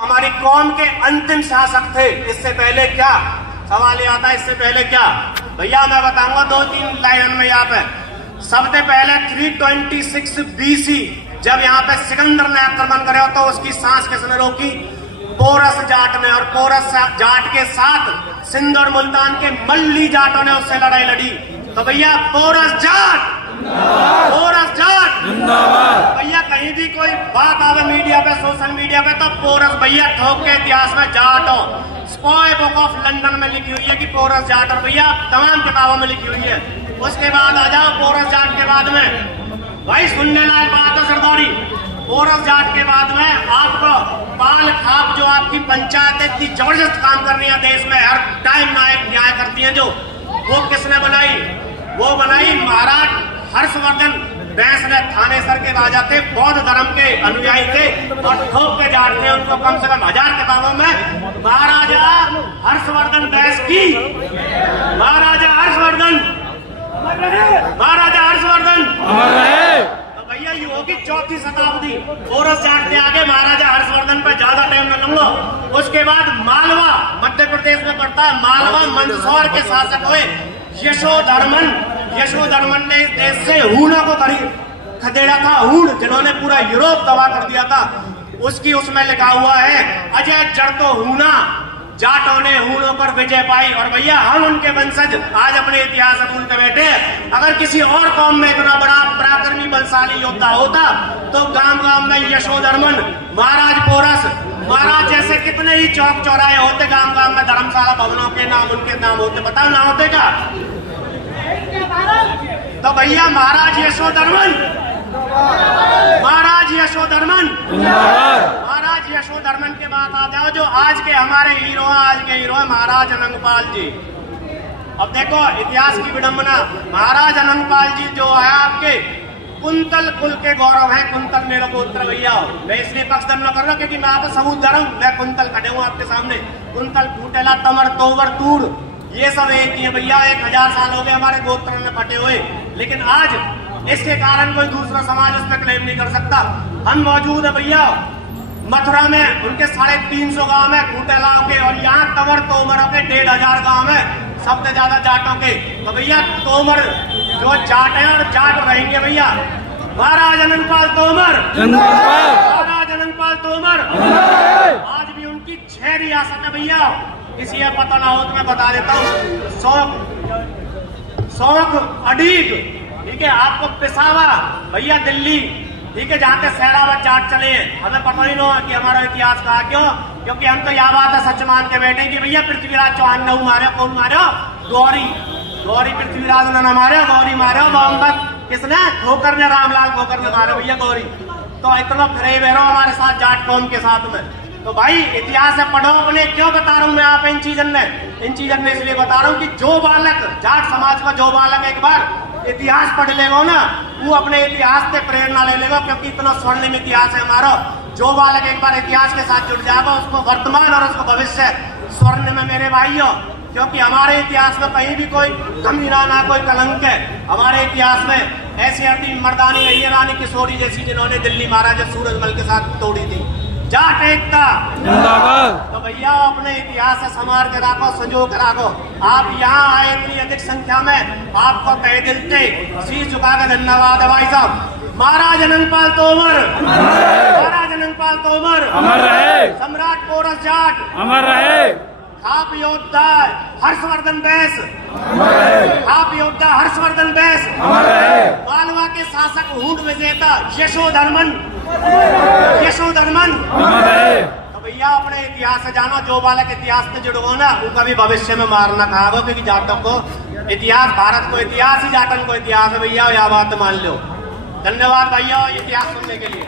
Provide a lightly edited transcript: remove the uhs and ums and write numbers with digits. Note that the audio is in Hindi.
हमारी कौम के अंतिम शासक थे। इससे पहले क्या सवाल ये आता है, इससे पहले क्या भैया मैं बताऊंगा 2-3 लाइन में। यहाँ पे सबसे पहले 326 BC जब यहाँ पे सिकंदर ने आक्रमण करे तो उसकी सांस किसने रोकी? पोरस जाट ने। और पोरस जाट के साथ सिंध और मुल्तान के मल्ली जाटों ने उससे लड़ाई लड़ी। तो भैया पोरस जाट, पोरस जाट भैया। कहीं भी कोई बात आवे मीडिया पे, सोशल मीडिया पे, तो पोरस भैया ठोक के इतिहास में जाट हो। स्पॉय बुक ऑफ लंदन में लिखी हुई है कि पोरस जाट, और भैया तमाम किताबों में लिखी हुई है। उसके बाद आ जाओ पोरस जाट के बाद में भाई सुनने लायक बात है सरदारी। पोरस जाट के बाद में आपको पाल खाप, जो आपकी पंचायत इतनी जबरदस्त काम कर रही है देश में, हर टाइम न्याय करती है, जो वो किसने बनाई? वो बनाई महाराज हर्षवर्धन बैंस ने। थानेसर के राजा थे, बौद्ध धर्म के अनुयायी थे और ठोक के जाट थे। उनको कम से कम 1000 किताबों में महाराजा हर्षवर्धन बैंस की, महाराजा हर्षवर्धन, महाराजा हर्षवर्धन। तो भैया ये होगी 4वीं शताब्दी। पोरस जाट के आगे महाराजा हर्षवर्धन पर ज्यादा टाइम न लूंगा। उसके बाद मालवा मध्य प्रदेश में पड़ता है। मालवा मंदसौर के शासक हुए यशोधर्मन। यशोधर्मन ने इस देश से हूणों को खदेड़ा था, हूण जिन्होंने पूरा यूरोप तबाह कर दिया था। उसकी उसमें लिखा हुआ है अजय जड़तो हूणा, जाटों ने हूणों पर विजय पाई। और भैया हम उनके वंशज आज अपने इतिहास में भूलते बैठे। अगर किसी और कौम में इतना बड़ा पराक्रमी बलशाली योद्धा होता तो गांव गांव में यशोधर्मन, महाराज पोरस, महाराज जैसे कितने ही चौक चौराहे होते, गांव गांव में धर्मशाला भवनों के नाम उनके नाम होते। बताओ ना होते क्या? तो भैया महाराज यशोधर्मन, महाराज यशोधर्मन, महाराज यशोधर्मन के बाद आ जाओ जो आज के हमारे हीरो हैं। आज के हीरो है महाराज अनंगपाल जी। अब देखो इतिहास की विडंबना, महाराज अनंगपाल जी जो है आपके कुंतल कुल के गौरव है। कुंतल मेरा गोत्र भैया। मैं इसलिए पक्षधर न कर रहा क्योंकि मैं आप सबूत दे रहा हूँ। मैं कुंतल खड़े हूँ आपके सामने। कुंतल, फूटेला, तमर, तोवर, तूड़, ये सब एक ही है भैया। 1000 साल हो गए हमारे गोत्र में फटे हुए, लेकिन आज इसके कारण कोई दूसरा समाज उस पर क्लेम नहीं कर सकता। हम मौजूद है भैया मथुरा में, उनके 350 गांव है खूटेलाओं के, और यहाँ तवर तोमरों के 1500 गांव है, सबसे ज्यादा जाटों के। तो भैया तोमर जो जाट है और जाट रहेंगे भैया। महाराज अनंगपाल तोमर, महाराज अनंगपाल तोमर। आज भी उनकी 6 रियासत है भैया। किसी ये पता ना हो तो मैं बता देता हूँ। सौख अडीग, ठीक है, आपको पिसावा भैया दिल्ली, ठीक है, जहाँ से सहरावत जाट चले। हमें पता ही नहीं कि हमारा इतिहास कहा। क्यों? क्योंकि हम तो यह बात है सच मान के बैठे कि भैया पृथ्वीराज चौहान ने मारे। कौन मारे? गौरी, गौरी पृथ्वीराज ने मारे, गौरी मारे। मोहम्मद किसने? खोकर ने, रामलाल खोकर ने मारे भैया गौरी। तो इतना फिरे बेरो हमारे साथ जाट कौम के साथ में। तो भाई इतिहास से पढ़ो अपने। क्यों बता रहा हूँ मैं आप इन चीजों में इसलिए बता रहा हूँ कि जो बालक जाट समाज का, जो बालक एक बार इतिहास पढ़ लेगा ना, वो अपने इतिहास से प्रेरणा ले लेगा। क्योंकि इतना स्वर्णिम इतिहास है हमारा। जो बालक एक बार इतिहास के साथ जुड़ जाएगा उसको वर्तमान और उसको भविष्य स्वर्णिम में मेरे भाइयों। क्योंकि हमारे इतिहास में कहीं भी कोई गमीरा ना कोई कलंक है। हमारे इतिहास में ऐसी आती मर्दानी नहीं है रानी किशोरी जैसी, जिन्होंने दिल्ली महाराजा सूरजमल के साथ तोड़ी थी। जाट एकता जिंदाबाद। तो भैया अपने इतिहास से संवार के रखो, संजो के रखो। आप यहाँ आए इतनी अधिक संख्या में, आपको तहे दिल से शीश झुका के धन्यवाद है भाई साहब। महाराज अनंगपाल तोमर, महाराज अनंगपाल तोमर अमर रहे। सम्राट पोरस जाट अमर रहे। खाप योद्धा हर्षवर्धन बैंस अमर रहे। खाप योद्धा हर्षवर्धन बैंस अमर रहे। मालवा के शासक हूण विजेता यशोधर्मन, यशोधर्मन। तो भैया अपने इतिहास से जानो। जो बालक इतिहास से जुड़ो ना, उनका भी भविष्य में मारना खाओगे। क्योंकि जाटों को इतिहास, भारत को इतिहास ही, जाटन को इतिहास है भैया। यह बात मान लो। धन्यवाद भैया इतिहास सुनने के लिए।